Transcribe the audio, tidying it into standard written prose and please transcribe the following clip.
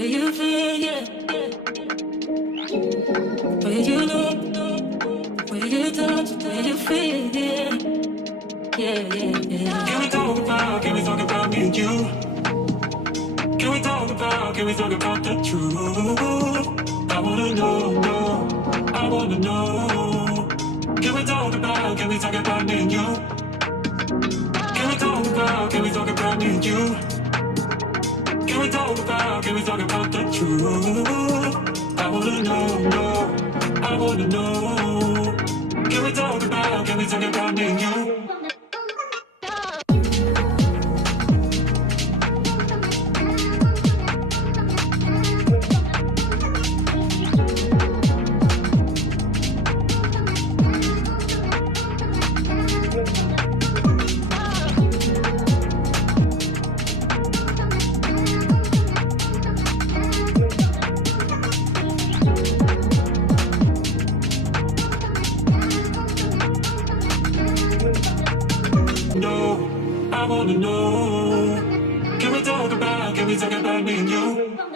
Where you feel, yeah, where you know, where you touch, where you feel, yeah, yeah. Can we talk about me and you? Can we talk about the truth? I wanna know. Can we talk about me and you? Can we talk about me and you? Can we talk about the truth? I wanna know. Can we talk about me and you? No, I wanna know. Can we talk about me and you?